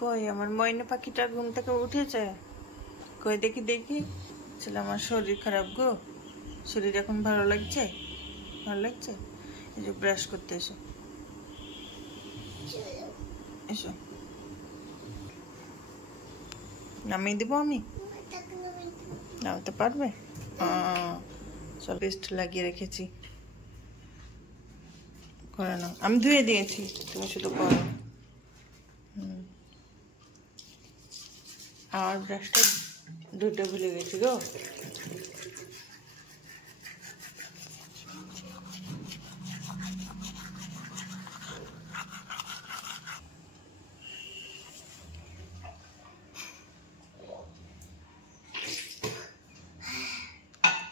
কই আমার ময়না পাখিটা ঘুম থেকে উঠেছে? কই দেখি দেখি। ছেলে আমার শরীর খারাপ গো, শরীর এখন ভালো লাগছে? ভালো লাগছে? এই যে ব্রাশ করতে এসো, এসো। নামিয়ে দেবো আমি? নামতে পারবে? চল, পেস্ট লাগিয়ে রেখেছি, করে নাও। আমি ধুয়ে দিয়েছি, তুমি শুধু করো। আর ব্রাশটা ধুতে ভুলে গেছি গো।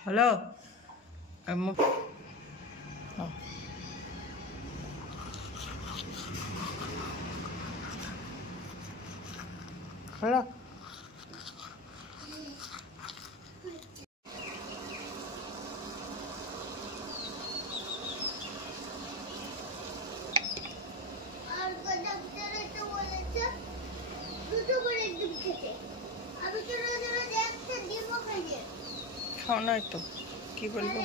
Hello, hello. খাও নাই তো কি বলবো?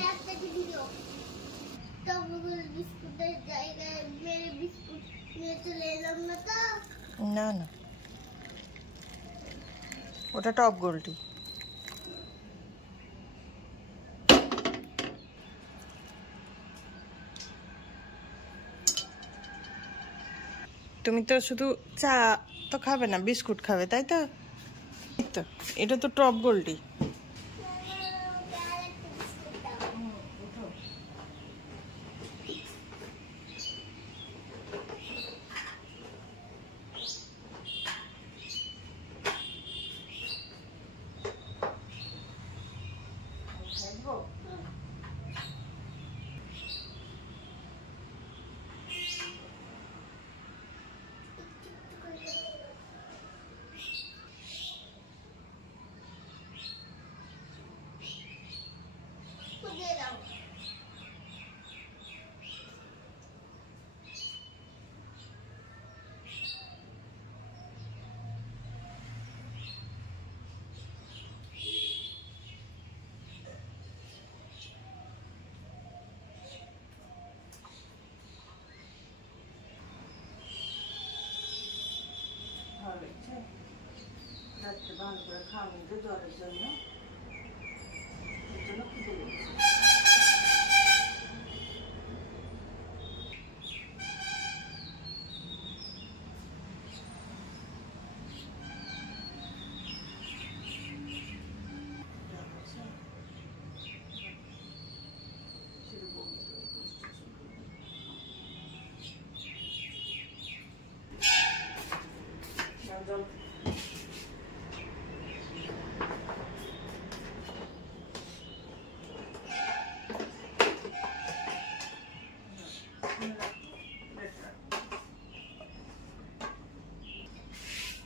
না না, ওটা টপ গোল্ডি। তুমি তো শুধু চা তো খাবে না, বিস্কুট খাবে, তাই তো? এটা তো টপ গোল্ডি। রাত্রে ভালো করে খাওয়ানি তো জ্বরের জন্য, খিদে লেগেছে।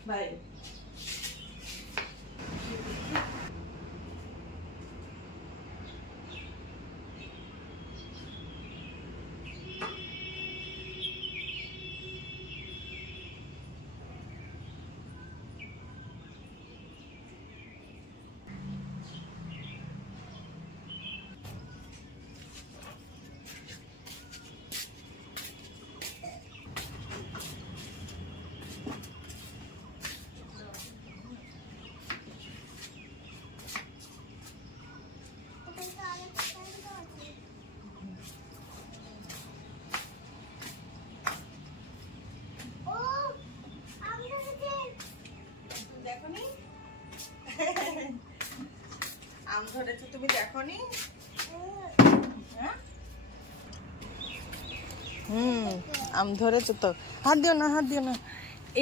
Bye. আম ধরেছে, তুমি দেখোনি? আম ধরেছে তো, হাত দিও না, হাত দিও না।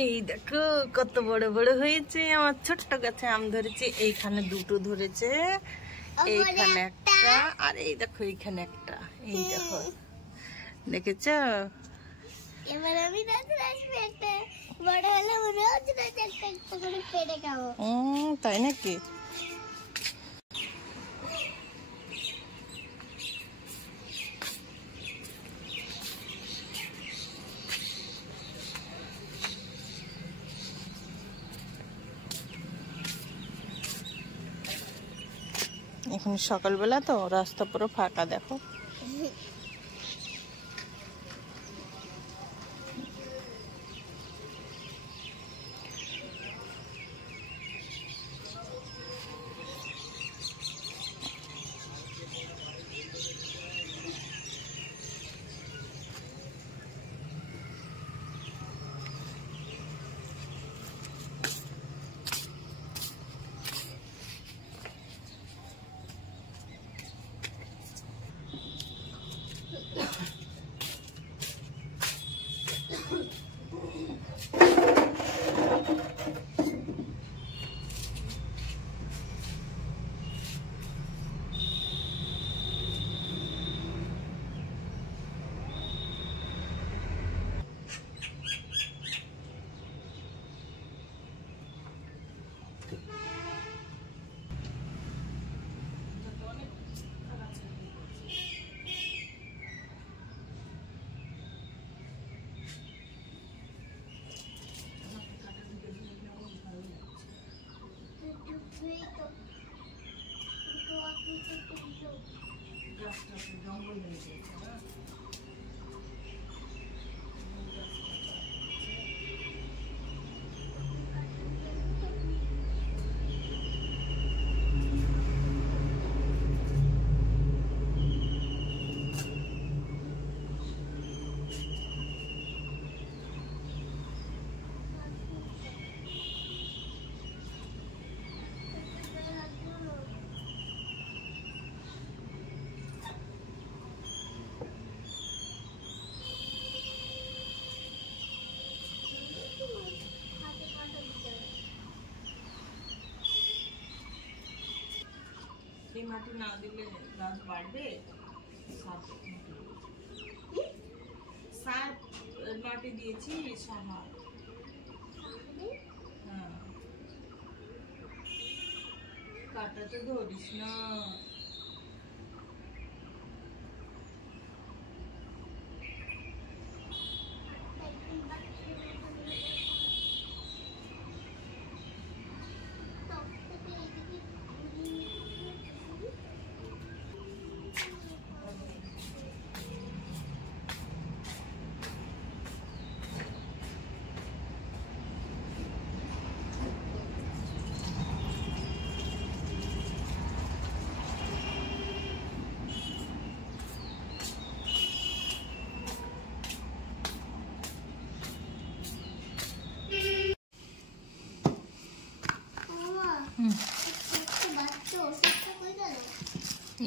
এই দেখো কত বড় বড় হয়েছে আমার ছোট্ট গাছে আম ধরেছে। এইখানে দুটো ধরেছে, এইখানে একটা, আর এই দেখো এইখানে একটা। এই দেখো, দেখেছ? এবার আমি তাই নাকি? এখন সকালবেলা তো রাস্তা পুরো ফাঁকা দেখো। এই মাটি না দিলে গাছ বাড়বে। সার মাটি দিয়েছি, সাহার। হ্যাঁ, কাটাতে ধরিস না।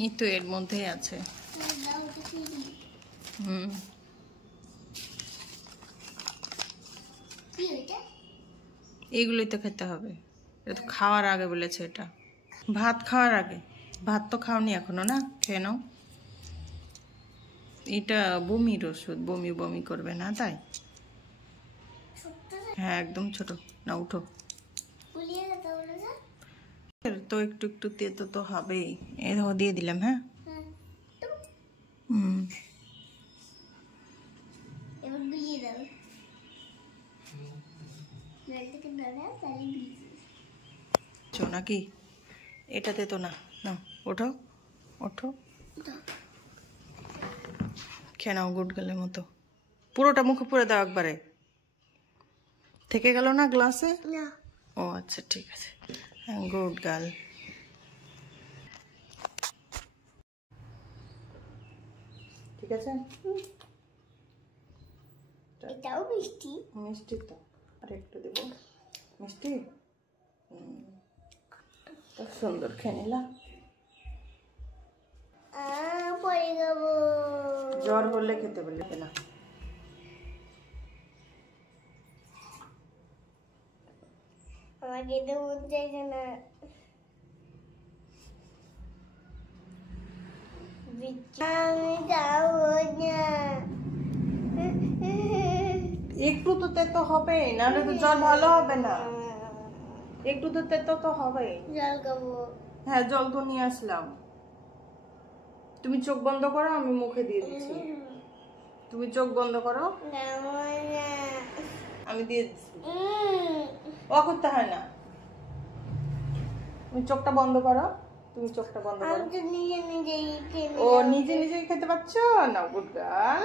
এই তো এর মধ্যেই আছে। এইগুলোই তো খেতে হবে। এটা তো খাওয়ার আগে বলেছে, এটা ভাত খাওয়ার আগে। ভাত তো খাওনি এখনো না, খেয়ে নাও। এটা বমির ওষুধ, বমি বমি করবে না তাই। হ্যাঁ একদম ছোট না, উঠো। তো একটু একটু তেতো তো হবেই। এই ধর দিয়ে দিলাম। হ্যাঁ নাকি এটাতে তো না। না ওঠো ওঠো, খেয়ে নাও গুড গালের মতো। পুরোটা মুখে পুরো দাও একবারে। থেকে গেল না গ্লাসে? ও আচ্ছা ঠিক আছে, গুড গার্ল। ঠিক আছে, এটাও মিষ্টি। মিষ্টি তো আর একটু দেবো মিষ্টি। খুব সুন্দর, খেয়ে নিলাম। জ্বর হলে খেতে বললে না। আমার খেতে মন চাইছে না। একটু তো তেতো হবে, নাহলে তো জ্বর ভালো হবে না। একটু তো তেতো তো হবে। জল খাবো। হ্যাঁ জল তো নিয়ে আসলাম। তুমি চোখ বন্ধ করো, আমি মুখে দিয়ে দিচ্ছি। তুমি চোখ বন্ধ করো, আমি দিয়ে দিচ্ছি। ও করতে হয় না, তুমি চোখটা বন্ধ করো। তুমি চোখটা বন্ধ করো। আমি তো নিজে নিজেই ও নিজে নিজেই খেতে পারছো না? Good girl.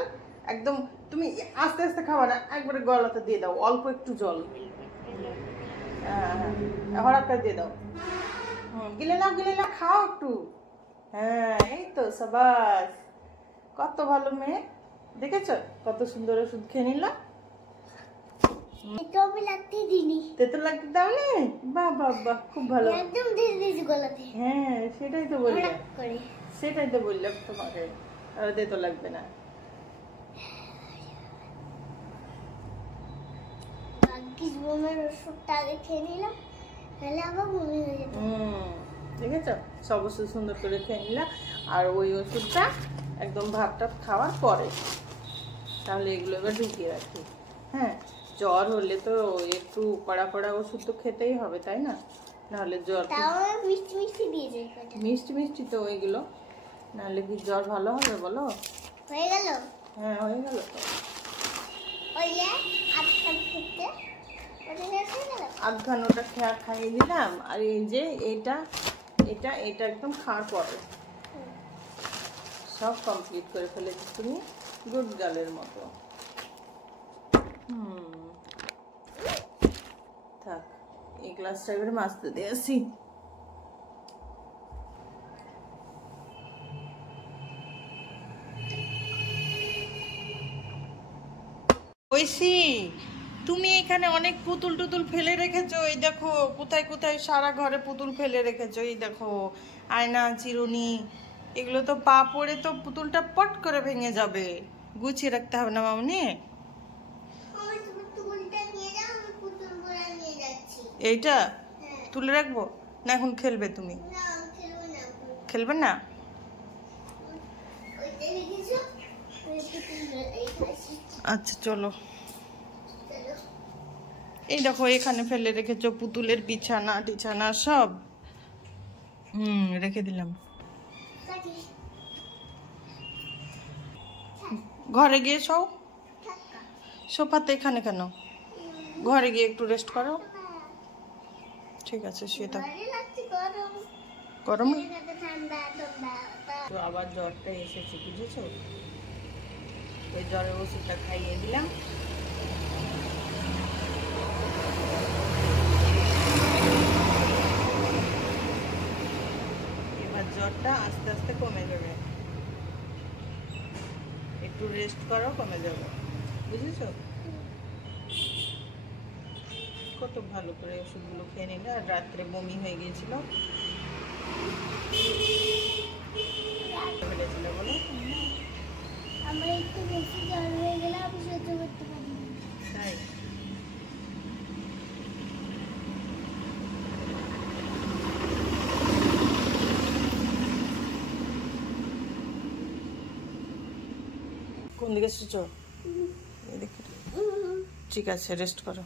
একদম তুমি আস্তে আস্তে খাবা না, একবারে গলাতে দিয়ে দাও অল্প একটু জল। হ্যাঁ হ্যাঁ, হঠাৎ করে দিয়ে দাও। গিলে নাও খাও একটু। হ্যাঁ এই তো সাবাস, কত ভালো মেয়ে। দেখেছো কত সুন্দর ওষুধ খেয়ে নিলাম। তেতো লাগতে দিনি, তেতো লাগতে দাও নি? বাহ বাহ বাহ, খুব ভালো। একদম দিয়ে দিয়েছি গলাতে। হ্যাঁ সেটাই তো বললাম, হঠাৎ করে। সেটাই তো বললাম তোমাকে, আর তেতো লাগবে না। ভাগ্যিস বমির ওষুধটা আগে খেয়ে নিলাম, তাহলে আবার বমি হয়ে যেত। দেখেছো সব ওষুধ সুন্দর করে খেয়ে নিলাম, আর ওই ওষুধটা একদম ভাতটা খাওয়ার পরে, তাহলে এগুলো এবার ঢুকিয়ে রাখি। হ্যাঁ জ্বর হলে তো একটু কড়া কড়া ওষুধ তো খেতেই হবে, তাই না? নাহলে জ্বর, তাও মিষ্টি মিষ্টি দিয়ে যাই কটা। মিষ্টি মিষ্টি তো ওইগুলো, নাহলে কি জ্বর ভালো হবে বলো? হয়ে গেল। হ্যাঁ হয়ে গেল তো। ওই যে আজকাল খেতে ওটা শেষ হয়ে গেল। আধখান ওটা খাইয়ে দিলাম, আর এই যে এটা এটা এটা একদম খাওয়ার পরে সব কমপ্লিট করে ফেলেছি তুমি, গুড গার্লের মতো। থাক এই গ্লাসটা এবারে মাজতে দিয়ে আসি। ঐশী তুমি এখানে অনেক পুতুল টুতুল ফেলে রেখেছো, এই দেখো কোথায় কোথায় সারা ঘরে পুতুল ফেলে রেখেছো। এই দেখো আয়না, চিরুনি, এগুলো তো পা পড়ে তো পুতুলটা পট করে ভেঙে যাবে, গুছিয়ে রাখতে হবে না মামনি? এইটা তুলে রাখবো না, এখন খেলবে তুমি? খেলবে না? আচ্ছা চলো। এই দেখো এখানে ফেলে রেখেছো পুতুলের বিছানা টিছানা সব। রেখে দিলাম। ঘরে গিয়ে শোও। সোফাতে এখানে কেন? ঘরে গিয়ে একটু রেস্ট করো। ঠিক আছে শুয়ে থাক। গরমে তো আবার জ্বরটা এসেছে বুঝেছো, ওই জ্বরের ওষুধটা খাইয়ে দিলাম। এবার জ্বরটা আস্তে আস্তে কমে যাবে, একটু রেস্ট করো কমে যাবে, বুঝেছো? কত ভালো করে ওষুধগুলো খেয়ে নিলে, আর রাত্রে বমি হয়ে গিয়েছিল বলো। আমার একটু বেশি জ্বর হয়ে গেলে আমি সহ্য করতে পারি না। তাই কোন দিকে এসেছো? ঠিক আছে রেস্ট করো।